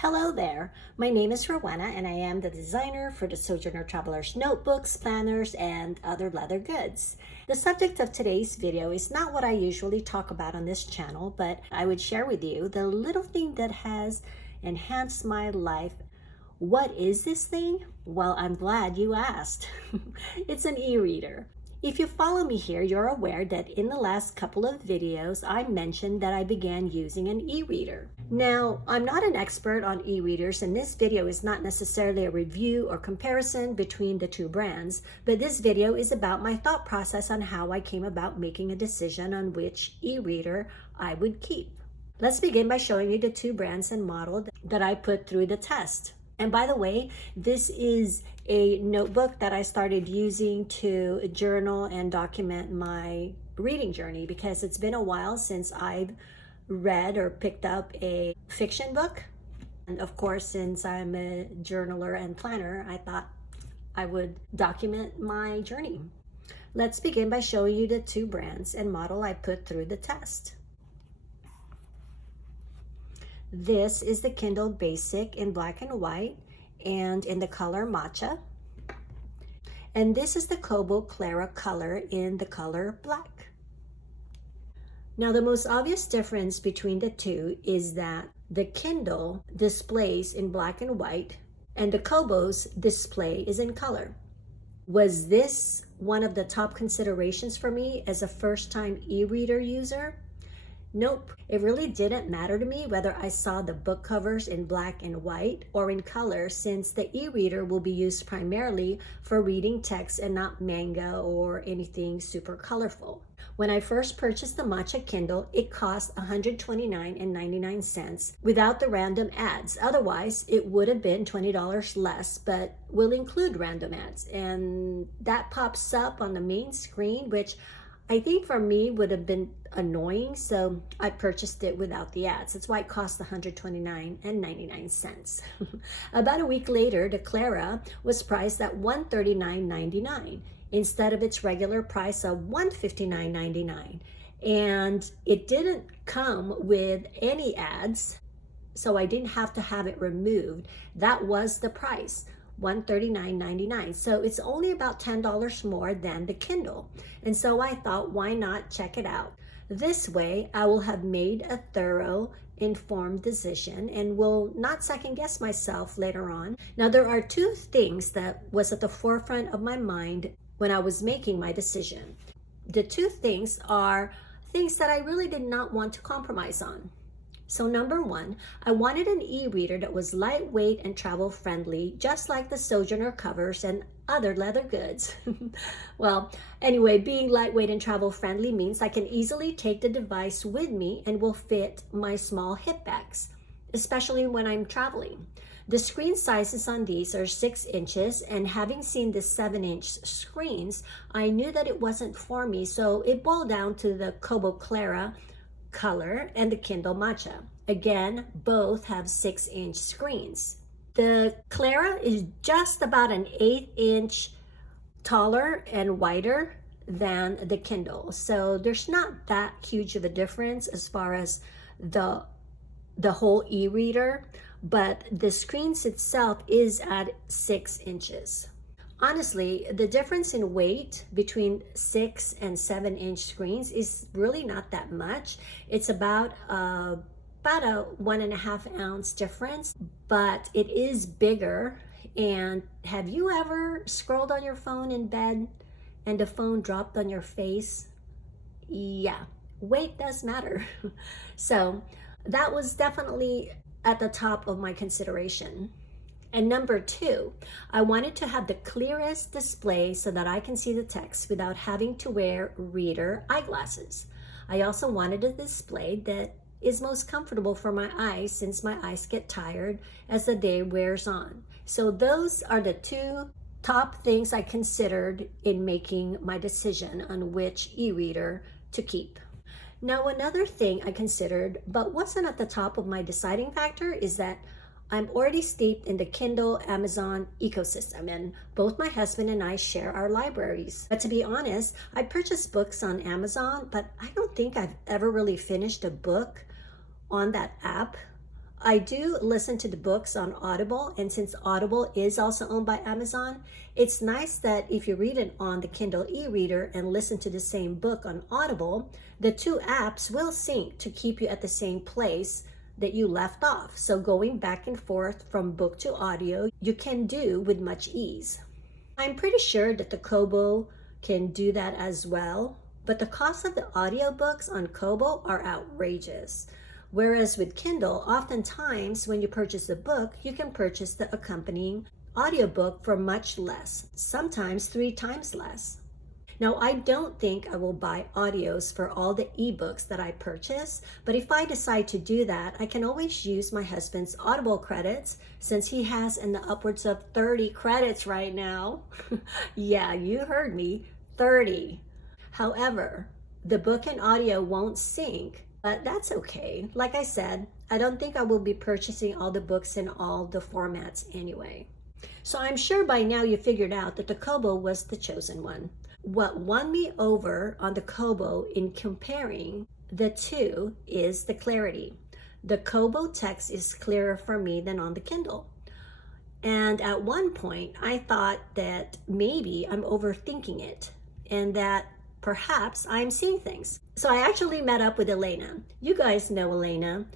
Hello there, my name is Rowena and I am the designer for the Sojourner Traveler's notebooks, planners, and other leather goods. The subject of today's video is not what I usually talk about on this channel, but I would share with you the little thing that has enhanced my life. What is this thing? Well, I'm glad you asked. It's an e-reader. If you follow me here, you're aware that in the last couple of videos, I mentioned that I began using an e-reader. Now, I'm not an expert on e-readers, and this video is not necessarily a review or comparison between the two brands, but this video is about my thought process on how I came about making a decision on which e-reader I would keep. Let's begin by showing you the two brands and model that I put through the test. And by the way, this is a notebook that I started using to journal and document my reading journey because it's been a while since I've read or picked up a fiction book. And of course, since I'm a journaler and planner, I thought I would document my journey. Let's begin by showing you the two brands and model I put through the test. This is the Kindle Basic in black and white and in the color Matcha. And this is the Kobo Clara Colour in the color black. Now, the most obvious difference between the two is that the Kindle displays in black and white and the Kobo's display is in color. Was this one of the top considerations for me as a first-time e-reader user? Nope, it really didn't matter to me whether I saw the book covers in black and white or in color, since the e-reader will be used primarily for reading text and not manga or anything super colorful. When I first purchased the Matcha Kindle, it cost $129.99 without the random ads. Otherwise, it would have been $20 less, but will include random ads. And that pops up on the main screen, which I think for me would have been annoying, so I purchased it without the ads. That's why it cost $129.99. About a week later, the Clara was priced at $139.99 instead of its regular price of $159.99. And it didn't come with any ads, so I didn't have to have it removed. That was the price. $139.99. So it's only about $10 more than the Kindle. And so I thought, why not check it out? This way, I will have made a thorough, informed decision and will not second guess myself later on. Now, there are two things that was at the forefront of my mind when I was making my decision. The two things are things that I really did not want to compromise on. So number one, I wanted an e-reader that was lightweight and travel friendly, just like the Sojourner covers and other leather goods. Well, anyway, being lightweight and travel friendly means I can easily take the device with me and will fit my small hip bags, especially when I'm traveling. The screen sizes on these are 6 inches, and having seen the 7-inch screens, I knew that it wasn't for me, so it boiled down to the Kobo Clara Colour and the Kindle Matcha. Again, both have 6-inch screens. The Clara is just about an 1/8 inch taller and wider than the Kindle. So there's not that huge of a difference as far as the whole e-reader, but the screens itself is at 6 inches. Honestly, the difference in weight between 6 and 7-inch screens is really not that much. It's about a 1.5 ounce difference, but it is bigger. And have you ever scrolled on your phone in bed and the phone dropped on your face? Yeah, weight does matter. So that was definitely at the top of my consideration. And number two, I wanted to have the clearest display so that I can see the text without having to wear reader eyeglasses. I also wanted a display that is most comfortable for my eyes, since my eyes get tired as the day wears on. So those are the two top things I considered in making my decision on which e-reader to keep. Now, another thing I considered but wasn't at the top of my deciding factor is that I'm already steeped in the Kindle Amazon ecosystem, and both my husband and I share our libraries. But to be honest, I purchase books on Amazon, but I don't think I've ever really finished a book on that app I do listen to the books on Audible, and since Audible is also owned by Amazon, it's nice that if you read it on the Kindle e-reader and listen to the same book on Audible, the two apps will sync to keep you at the same place that you left off. So going back and forth from book to audio, you can do with much ease. I'm pretty sure that the Kobo can do that as well, but the cost of the audiobooks on Kobo are outrageous. Whereas with Kindle, oftentimes when you purchase a book, you can purchase the accompanying audiobook for much less, sometimes 3 times less. Now, I don't think I will buy audios for all the ebooks that I purchase, but if I decide to do that, I can always use my husband's Audible credits since he has in the upwards of 30 credits right now. Yeah, you heard me, 30. However, the book and audio won't sync, but that's okay. Like I said, I don't think I will be purchasing all the books in all the formats anyway. So I'm sure by now you figured out that the Kobo was the chosen one. What won me over on the Kobo in comparing the two is the clarity. The Kobo text is clearer for me than on the Kindle. And at one point, I thought that maybe I'm overthinking it and that perhaps I'm seeing things. So I actually met up with Elena. You guys know Elena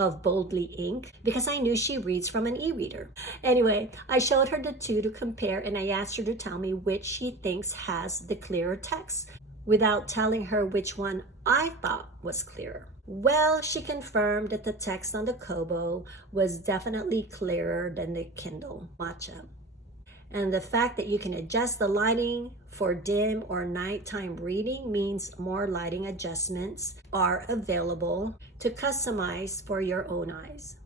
of Boldly Inc. because I knew she reads from an e-reader. Anyway, I showed her the two to compare and I asked her to tell me which she thinks has the clearer text without telling her which one I thought was clearer. Well, she confirmed that the text on the Kobo was definitely clearer than the Kindle Matcha. And the fact that you can adjust the lighting for dim or nighttime reading means more lighting adjustments are available to customize for your own eyes.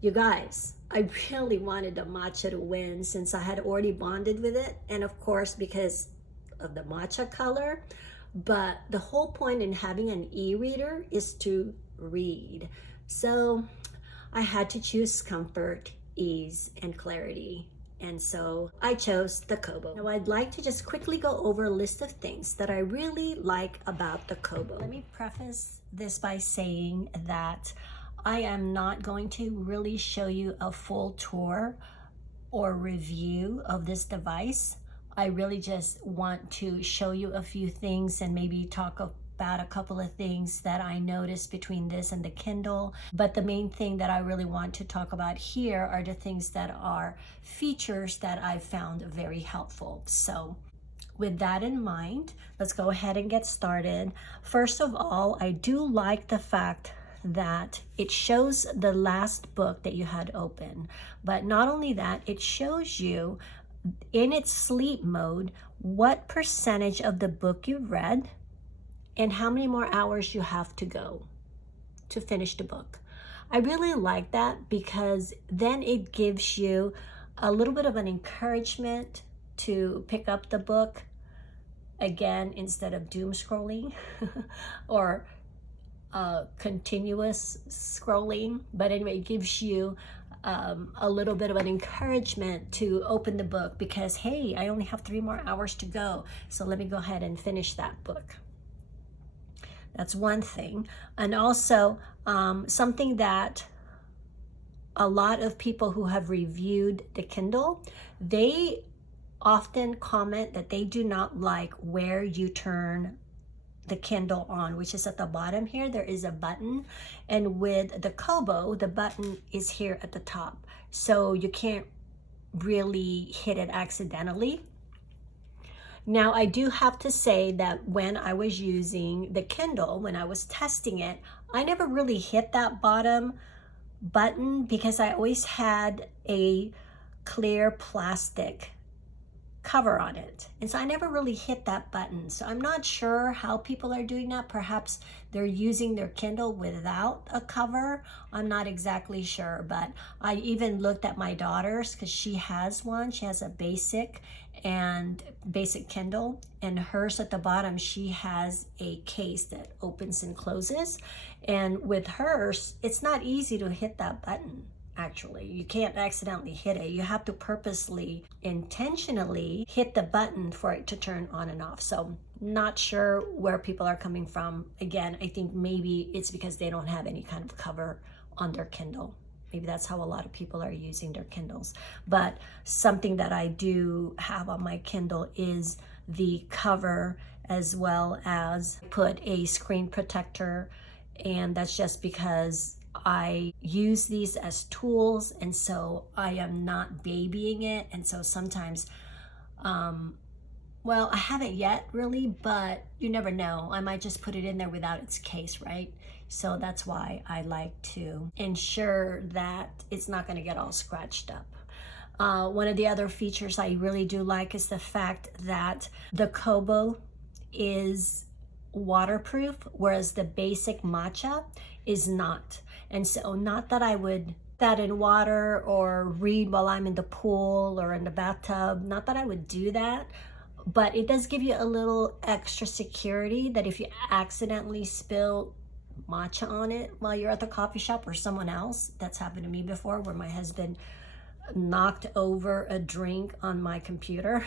You guys, I really wanted the matcha to win since I had already bonded with it, and of course because of the matcha color, but the whole point in having an e-reader is to read. So I had to choose comfort, ease, and clarity. And so I chose the Kobo. Now I'd like to just quickly go over a list of things that I really like about the Kobo. Let me preface this by saying that I am not going to really show you a full tour or review of this device. I really just want to show you a few things and maybe talk about a couple of things that I noticed between this and the Kindle. But the main thing that I really want to talk about here are the things that are features that I've found very helpful. So with that in mind, let's go ahead and get started. First of all, I do like the fact that it shows the last book that you had open. But not only that, it shows you in its sleep mode what percentage of the book you read and how many more hours you have to go to finish the book. I really like that because then it gives you a little bit of an encouragement to pick up the book again instead of doom scrolling or continuous scrolling. But anyway, it gives you a little bit of an encouragement to open the book because, hey, I only have 3 more hours to go. So let me go ahead and finish that book. That's one thing. And also something that a lot of people who have reviewed the Kindle, they often comment that they do not like where you turn the Kindle on, which is at the bottom here. There is a button, and with the Kobo, the button is here at the top. So you can't really hit it accidentally. Now, I do have to say that when I was using the Kindle, when I was testing it, I never really hit that bottom button because I always had a clear plastic cover on it. And so I never really hit that button. So I'm not sure how people are doing that. Perhaps they're using their Kindle without a cover. I'm not exactly sure, but I even looked at my daughter's because she has one. She has a basic Kindle, and hers at the bottom, she has a case that opens and closes. And with hers, it's not easy to hit that button. Actually, you can't accidentally hit it. You have to purposely, intentionally hit the button for it to turn on and off. So not sure where people are coming from. Again, I think maybe it's because they don't have any kind of cover on their Kindle. Maybe that's how a lot of people are using their Kindles. But something that I do have on my Kindle is the cover, as well as put a screen protector. And that's just because I use these as tools, and so I am not babying it. And so sometimes, well, I haven't yet really, but you never know. I might just put it in there without its case, right? So that's why I like to ensure that it's not going to get all scratched up. One of the other features I really do like is the fact that the Kobo is waterproof, whereas the basic matcha is not. And so not that I would that in water or read while I'm in the pool or in the bathtub, not that I would do that, but it does give you a little extra security that if you accidentally spill matcha on it while you're at the coffee shop, or someone else, that's happened to me before, where my husband knocked over a drink on my computer.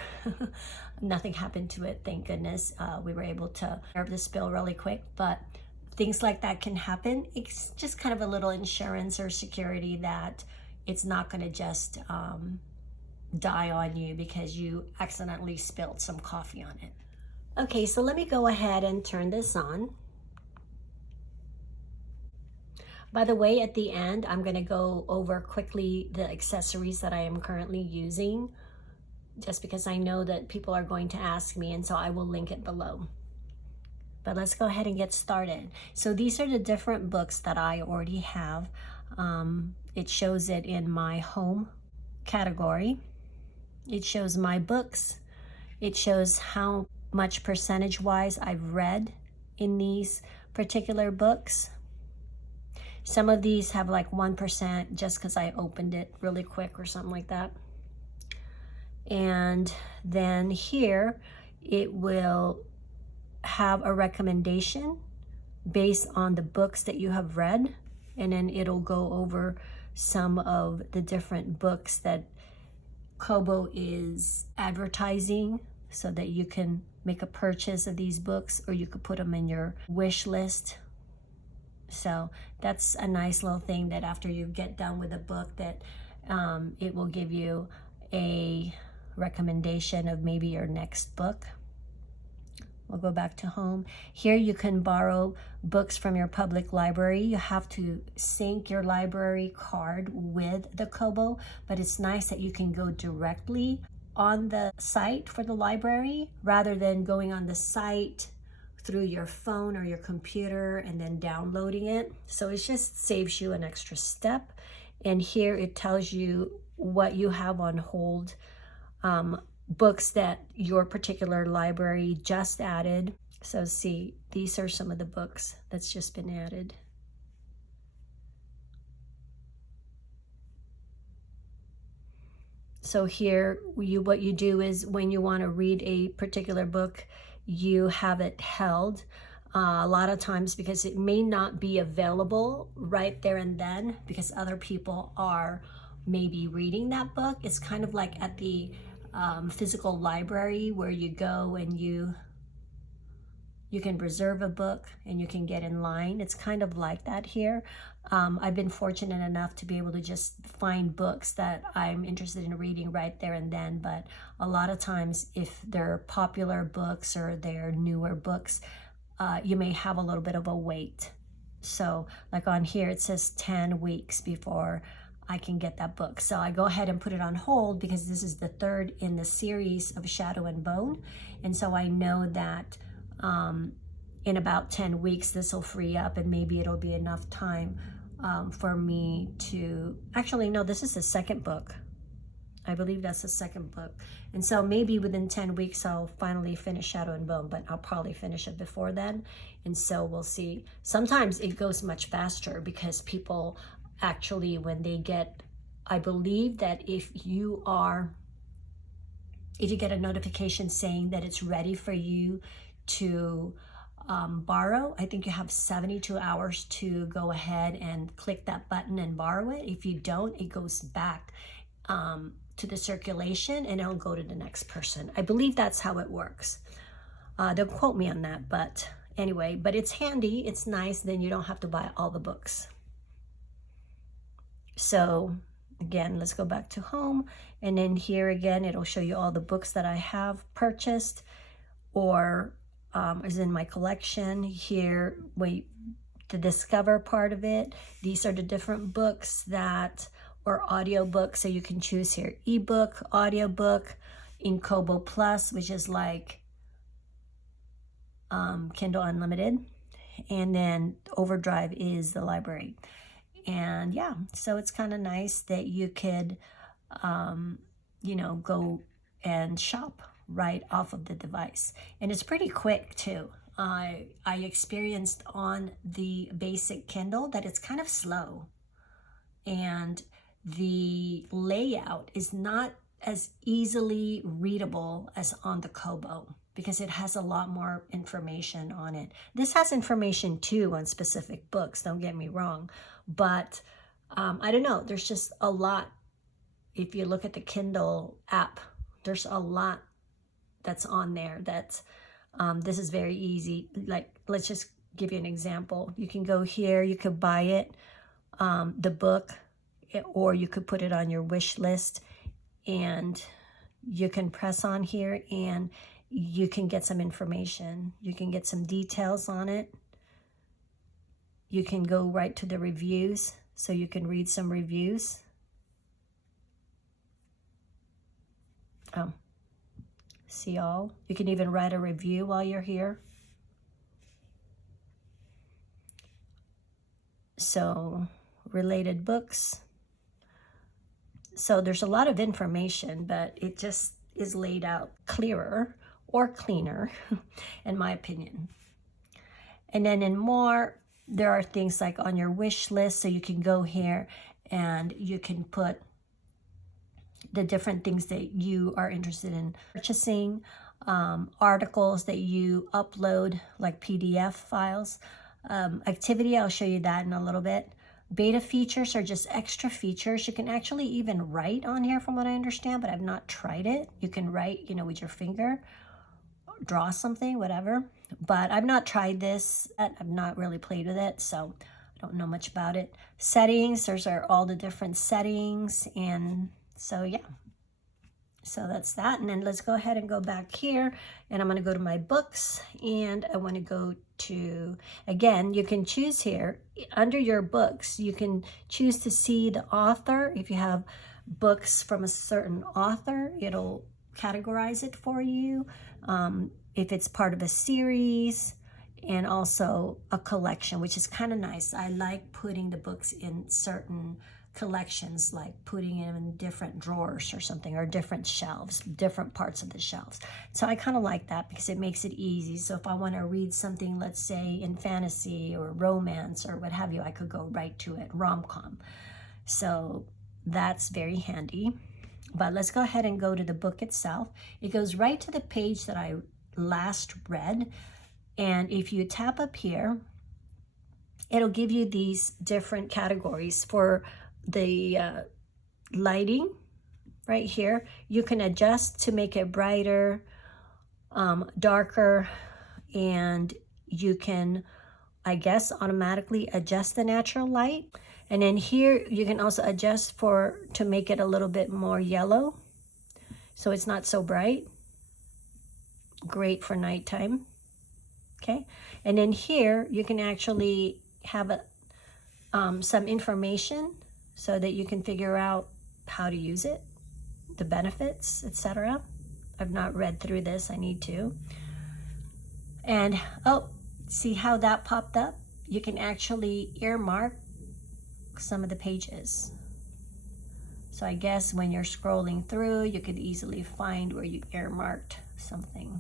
Nothing happened to it, thank goodness. We were able to curb the spill really quick, but things like that can happen. It's just kind of a little insurance or security that it's not going to just die on you because you accidentally spilled some coffee on it. Okay, so let me go ahead and turn this on. By the way, at the end, I'm going to go over quickly the accessories that I am currently using, just because I know that people are going to ask me, and so I will link it below. But let's go ahead and get started. So these are the different books that I already have. It shows it in my home category. It shows my books. It shows how much percentage-wise I've read in these particular books. Some of these have like 1% just because I opened it really quick or something like that. And then here it will have a recommendation based on the books that you have read, and then it'll go over some of the different books that Kobo is advertising so that you can make a purchase of these books, or you could put them in your wish list. So that's a nice little thing, that after you get done with a book, that it will give you a recommendation of maybe your next book. We'll go back to home. Here you can borrow books from your public library. You have to sync your library card with the Kobo, but it's nice that you can go directly on the site for the library rather than going on the site through your phone or your computer and then downloading it. So it just saves you an extra step. And here it tells you what you have on hold, books that your particular library just added. So see, these are some of the books that's just been added. So here, what you do is when you want to read a particular book, you have it held a lot of times because it may not be available right there and then because other people are maybe reading that book. It's kind of like at the physical library where you go and you can reserve a book and you can get in line. It's kind of like that here. I've been fortunate enough to be able to just find books that I'm interested in reading right there and then, but a lot of times if they're popular books or they're newer books, you may have a little bit of a wait. So like on here, it says 10 weeks before I can get that book. So I go ahead and put it on hold because this is the third in the series of Shadow and Bone. And so I know that in about 10 weeks, this will free up and maybe it'll be enough time for me to, actually, no, this is the second book. I believe that's the second book. And so maybe within 10 weeks, I'll finally finish Shadow and Bone, but I'll probably finish it before then. And so we'll see. Sometimes it goes much faster because people actually, when they get, I believe that if you get a notification saying that it's ready for you to borrow, I think you have 72 hours to go ahead and click that button and borrow it. If you don't, it goes back to the circulation and it'll go to the next person. I believe that's how it works. Don't quote me on that, but anyway, but it's handy, it's nice, then you don't have to buy all the books. So again, let's go back to home, and then here again, it'll show you all the books that I have purchased or is in my collection. Here, wait, the discover part of it, these are the different books that, or audiobooks, so you can choose here, ebook, audiobook, in Kobo Plus, which is like Kindle Unlimited, and then Overdrive is the library. And yeah, so it's kind of nice that you could, you know, go and shop right off of the device. And it's pretty quick too. I experienced on the basic Kindle that it's kind of slow, and the layout is not as easily readable as on the Kobo because it has a lot more information on it. This has information too on specific books, don't get me wrong, but I don't know, there's just a lot. If you look at the Kindle app, there's a lot that's on there that's this is very easy. Like, let's just give you an example. You can go here, you could buy it, the book, or you could put it on your wish list, and you can press on here and you can get some information. You can get some details on it. You can go right to the reviews, so you can read some reviews. See all. You can even write a review while you're here. So, related books. So there's a lot of information, but it just is laid out clearer or cleaner, in my opinion. And then in more, there are things like on your wish list, so you can go here and you can put the different things that you are interested in purchasing, articles that you upload, like PDF files. Activity, I'll show you that in a little bit. Beta features are just extra features. You can actually even write on here from what I understand, but I've not tried it. You can write, you know, with your finger, draw something, whatever. But I've not tried this. I've not really played with it, so I don't know much about it. Settings, those are all the different settings, and so yeah, so that's that. And then let's go ahead and go back here, and I'm going to go to my books, and I want to go to, again, you can choose here under your books, you can choose to see the author. If you have books from a certain author, it'll categorize it for you. If it's part of a series, and also a collection, which is kind of nice. I like putting the books in certain collections, like putting them in different drawers or something, or different shelves, different parts of the shelves. So I kind of like that because it makes it easy. So if I want to read something, let's say in fantasy or romance or what have you, I could go right to it, rom-com. So that's very handy. But let's go ahead and go to the book itself. It goes right to the page that I last read. And if you tap up here, it'll give you these different categories for the lighting right here. You can adjust to make it brighter, darker, and you can, I guess, automatically adjust the natural light. And then here you can also adjust to make it a little bit more yellow, so it's not so bright. Great for nighttime. Okay, and then here you can actually have some information so that you can figure out how to use it, the benefits, etc. I've not read through this, I need to. And oh, see how that popped up? You can actually earmark some of the pages. So I guess when you're scrolling through, you could easily find where you earmarked something.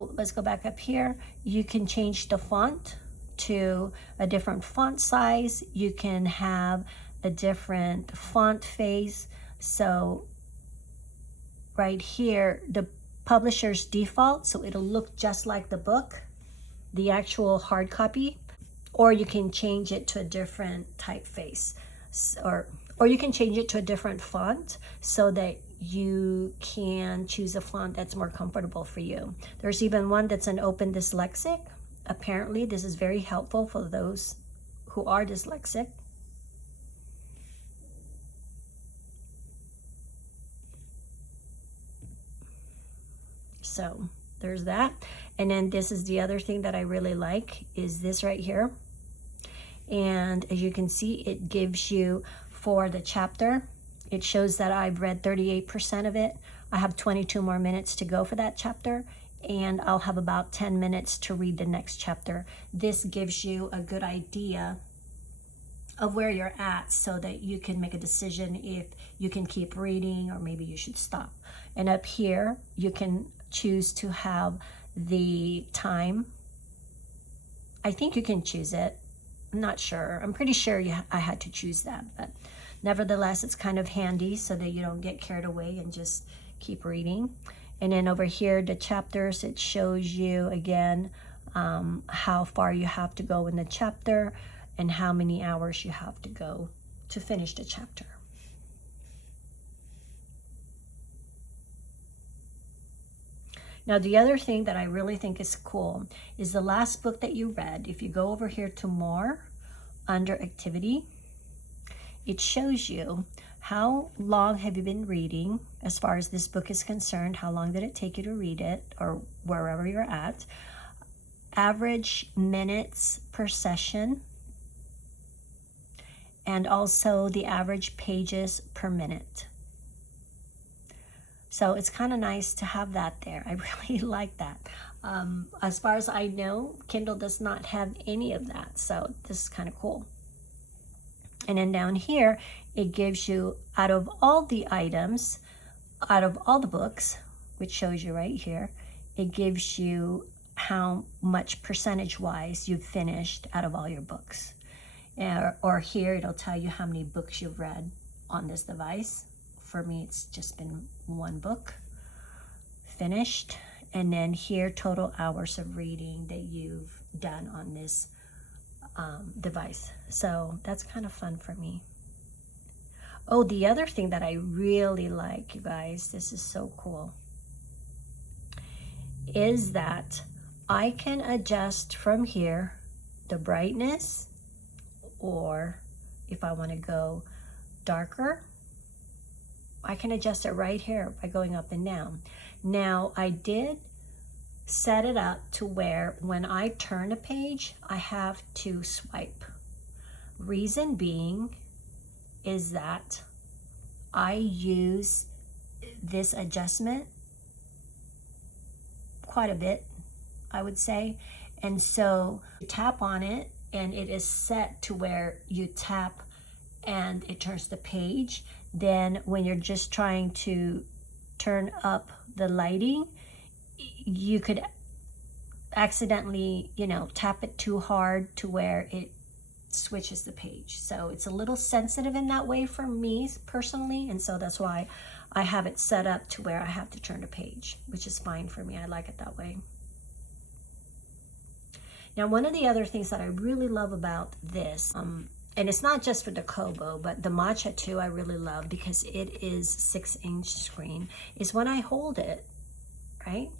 Let's go back up here. You can change the font to a different font size. You can have a different font face. So right here, the publisher's default, so it'll look just like the book, the actual hard copy, or you can change it to a different typeface, or you can change it to a different font so that you can choose a font that's more comfortable for you. There's even one that's an open dyslexic apparently this is very helpful for those who are dyslexic. So there's that. And then this is the other thing that I really like, is this right here. And as you can see, it gives you, for the chapter, it shows that I've read 38% of it. I have 22 more minutes to go for that chapter, and I'll have about 10 minutes to read the next chapter. This gives you a good idea of where you're at, so that you can make a decision if you can keep reading or maybe you should stop. And up here, you can choose to have the time. I think you can choose it. I'm not sure. I'm pretty sure I had to choose that, but nevertheless, it's kind of handy so that you don't get carried away and just keep reading. And then over here, the chapters, it shows you again how far you have to go in the chapter and how many hours you have to go to finish the chapter. Now, the other thing that I really think is cool is the last book that you read. If you go over here to more, under activity, it shows you how long have you been reading as far as this book is concerned. How long did it take you to read it, or wherever you're at. Average minutes per session, and also the average pages per minute. So it's kind of nice to have that there. I really like that. As far as I know, Kindle does not have any of that. So this is kind of cool. And then down here, it gives you, out of all the items, out of all the books, which shows you right here, it gives you how much percentage-wise you've finished out of all your books. Or here, it'll tell you how many books you've read on this device. For me, it's just been one book finished. And then here, total hours of reading that you've done on this device. So that's kind of fun for me. Oh, the other thing that I really like, you guys, this is so cool, is that I can adjust from here the brightness, or if I want to go darker, I can adjust it right here by going up and down. Now, I did set it up to where when I turn a page, I have to swipe. Reason being is that I use this adjustment quite a bit, I would say. And so you tap on it, and it is set to where you tap and it turns the page. Then when you're just trying to turn up the lighting, you could accidentally, tap it too hard to where it switches the page. So it's a little sensitive in that way for me personally, and so that's why I have it set up to where I have to turn the page, which is fine for me. I like it that way. Now, one of the other things that I really love about this, and it's not just for the Kobo, but the Matcha too, I really love, because it is 6-inch screen, is when I hold it, right?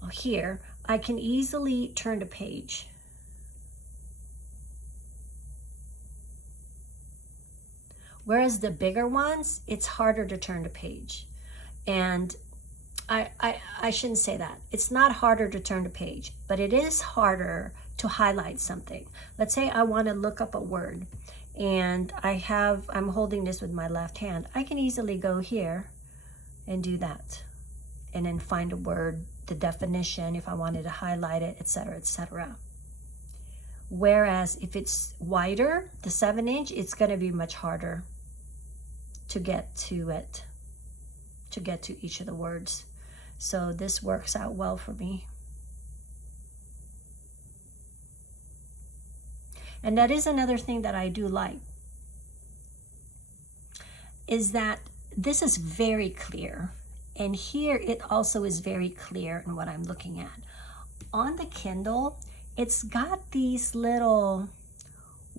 Well, here, I can easily turn the page. Whereas the bigger ones, it's harder to turn the page. And I shouldn't say that. It's not harder to turn the page, but it is harder to highlight something. Let's say I want to look up a word, and I'm holding this with my left hand. I can easily go here and do that, and then find a word, the definition, if I wanted to highlight it, etc., etc. Whereas if it's wider, the 7-inch, it's going to be much harder to get to it, to get to each of the words. So this works out well for me. And that is another thing that I do like, is that this is very clear. And here it also is very clear in what I'm looking at. On the Kindle, it's got these little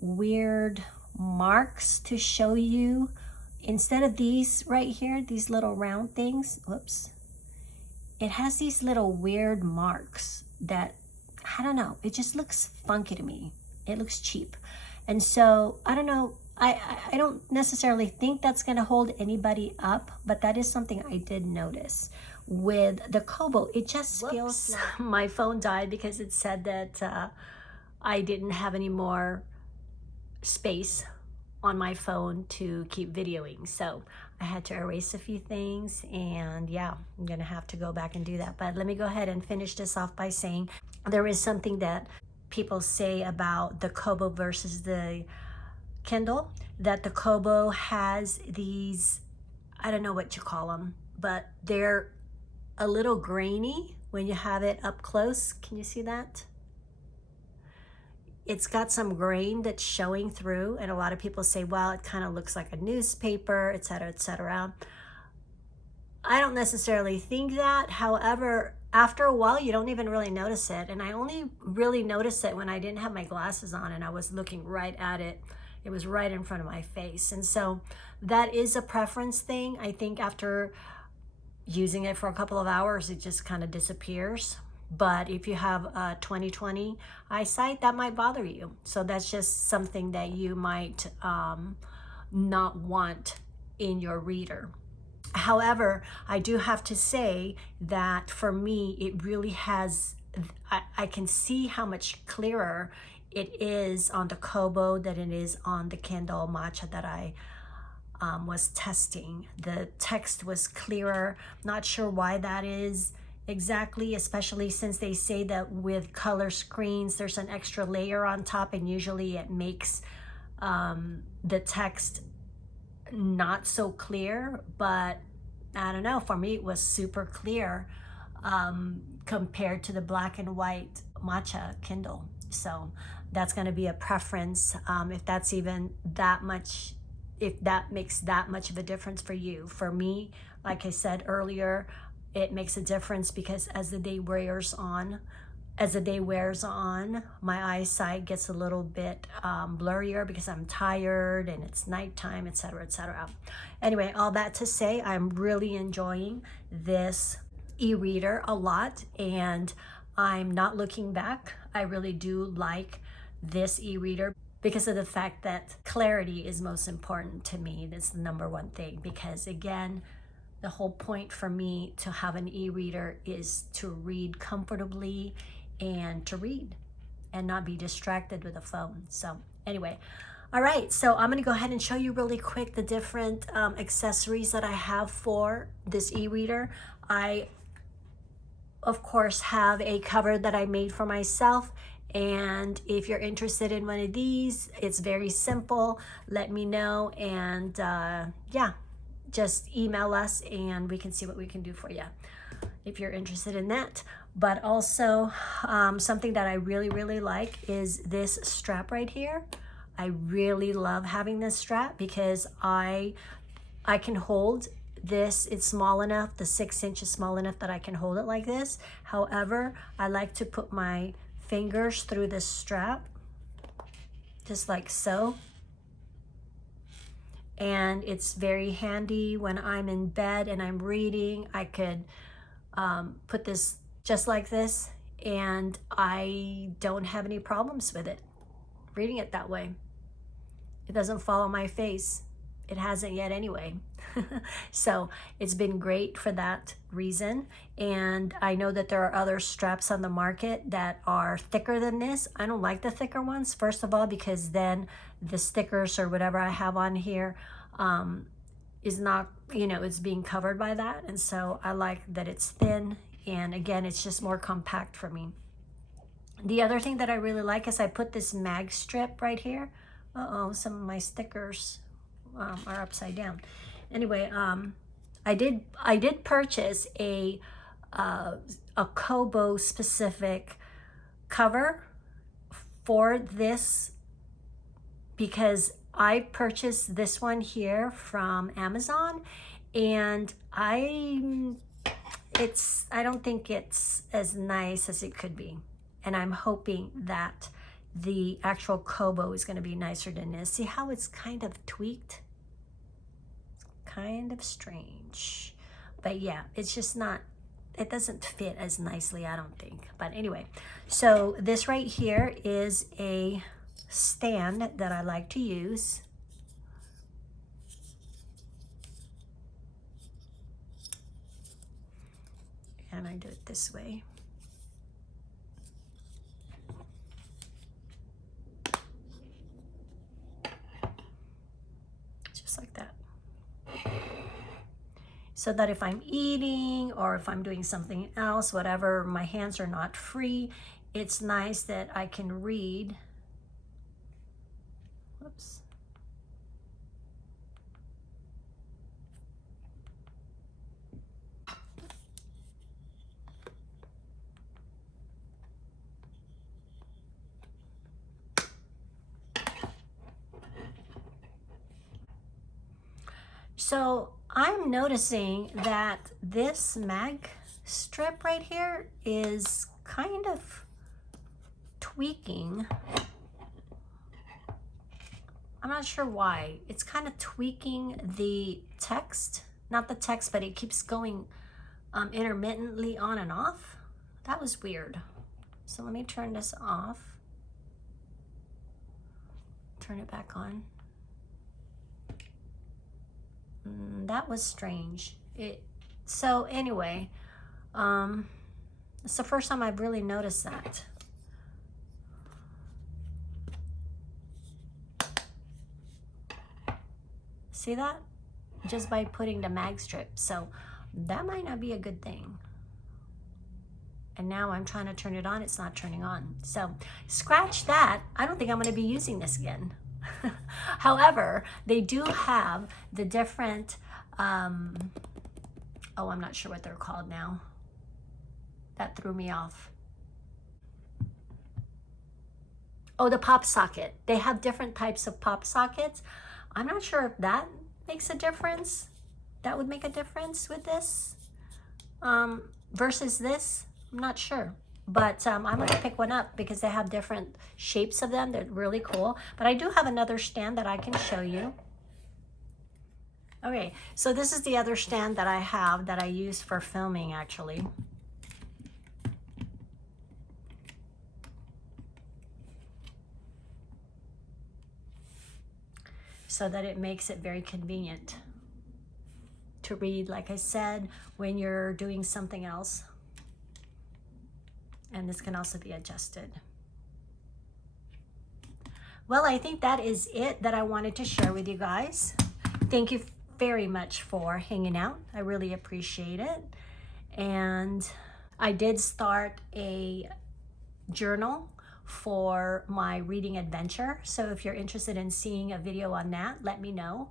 weird marks to show you. Instead of these right here, these little round things, whoops, it has these little weird marks that I don't know, it just looks funky to me. It looks cheap. And so, I don't know, I don't necessarily think that's gonna hold anybody up, but that is something I did notice. With the Kobo, it just feels like my phone died because it said that I didn't have any more space on my phone to keep videoing. So I had to erase a few things, and yeah, I'm gonna have to go back and do that. But let me go ahead and finish this off by saying there is something that people say about the Kobo versus the Kindle, that the Kobo has these, I don't know what you call them, but they're a little grainy when you have it up close. Can you see that? It's got some grain that's showing through, and a lot of people say, well, it kind of looks like a newspaper, etc., etc. I don't necessarily think that. However, after a while, you don't even really notice it. And I only really noticed it when I didn't have my glasses on and I was looking right at it. It was right in front of my face. And so that is a preference thing. I think after using it for a couple of hours, it just kind of disappears. But if you have a 20/20 eyesight, that might bother you. So that's just something that you might not want in your reader. However, I do have to say that for me, it really has, I can see how much clearer it is on the Kobo than it is on the Kindle Matcha that I was testing. The text was clearer. Not sure why that is exactly, especially since they say that with color screens there's an extra layer on top, and usually it makes the text not so clear. But I don't know, for me it was super clear compared to the black and white Matcha Kindle. So that's going to be a preference, if that's even that much, if that makes that much of a difference for you. For me, like I said earlier, it makes a difference because as the day wears on, my eyesight gets a little bit blurrier because I'm tired and it's nighttime, etc., etc. Anyway, all that to say, I'm really enjoying this e-reader a lot, and I'm not looking back. I really do like this e-reader because of the fact that clarity is most important to me. That's the number one thing, because again, the whole point for me to have an e-reader is to read comfortably and to read and not be distracted with a phone. So anyway, all right, so I'm gonna go ahead and show you really quick the different accessories that I have for this e-reader. I, of course, have a cover that I made for myself. And if you're interested in one of these, it's very simple. Let me know, and yeah, just email us and we can see what we can do for you if you're interested in that. But also something that I really, really like is this strap right here. I really love having this strap because I can hold this. It's small enough, the 6 inch is small enough that I can hold it like this. However, I like to put my fingers through this strap, just like so. And it's very handy when I'm in bed and I'm reading. I could put this just like this, and I don't have any problems with it, reading it that way. It doesn't fall on my face. It hasn't yet anyway. So it's been great for that reason. And I know that there are other straps on the market that are thicker than this. I don't like the thicker ones, first of all, because then the stickers or whatever I have on here is not, it's being covered by that. And so I like that it's thin, and again, it's just more compact for me. The other thing that I really like is I put this mag strip right here. Some of my stickers are upside down. Anyway, I did purchase a Kobo specific cover for this because I purchased this one here from Amazon, and I don't think it's as nice as it could be, and I'm hoping that the actual Kobo is going to be nicer than this. See how it's kind of tweaked? It's kind of strange, but yeah, it's just not it doesn't fit as nicely, I don't think. But anyway, so this right here is a stand that I like to use. And I do it this way. Just like that. So that if I'm eating or if I'm doing something else, whatever, my hands are not free, it's nice that I can read. Whoops. So I'm noticing that this mag strip right here is kind of tweaking. I'm not sure why. It's kind of tweaking the text, not the text, but it keeps going intermittently on and off. That was weird. So let me turn this off. Turn it back on. That was strange. So anyway, it's the first time I've really noticed that. See that? Just by putting the mag strip. So that might not be a good thing. And now I'm trying to turn it on, it's not turning on. So scratch that. I don't think I'm going to be using this again. However, they do have the different, oh, I'm not sure what they're called now. That threw me off. Oh, the pop socket. They have different types of pop sockets. I'm not sure if that makes a difference. That would make a difference with this versus this. I'm not sure. But I'm going to pick one up because they have different shapes of them. They're really cool. But I do have another stand that I can show you. Okay, so this is the other stand that I have that I use for filming actually. So that it makes it very convenient to read, like I said, when you're doing something else. And this can also be adjusted. Well, I think that is it that I wanted to share with you guys. Thank you very much for hanging out. I really appreciate it. And I did start a journal for my reading adventure. So if you're interested in seeing a video on that, let me know.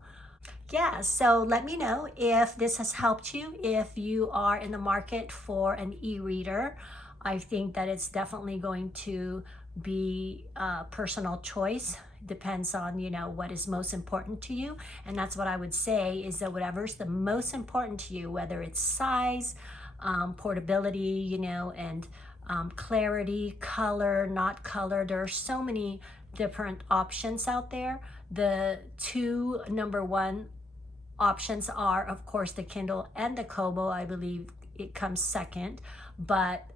Yeah, so let me know if this has helped you, if you are in the market for an e-reader. I think that it's definitely going to be a personal choice. Depends on, you know, what is most important to you. And that's what I would say is that whatever's the most important to you, whether it's size, portability, you know, and clarity, color, not color. There are so many different options out there. The two #1 options are, of course, the Kindle and the Kobo. I believe it comes second, but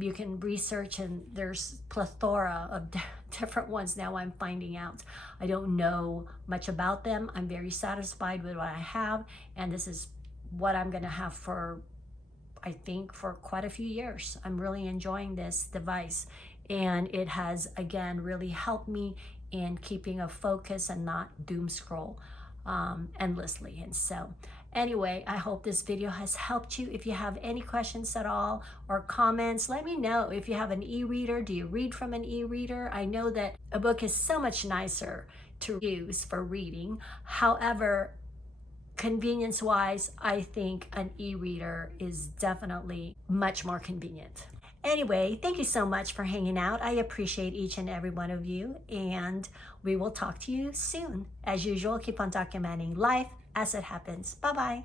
you can research and there's plethora of different ones now I'm finding out. I don't know much about them. I'm very satisfied with what I have, and this is what I'm gonna have for, I think, for quite a few years. I'm really enjoying this device, and it has, again, really helped me in keeping a focus and not doom scroll endlessly. And so anyway, I hope this video has helped you. If you have any questions at all or comments, let me know. If you have an e-reader, do you read from an e-reader? I know that a book is so much nicer to use for reading. However, convenience-wise, I think an e-reader is definitely much more convenient. Anyway, thank you so much for hanging out. I appreciate each and every one of you, and we will talk to you soon. As usual, keep on documenting life as it happens. Bye-bye.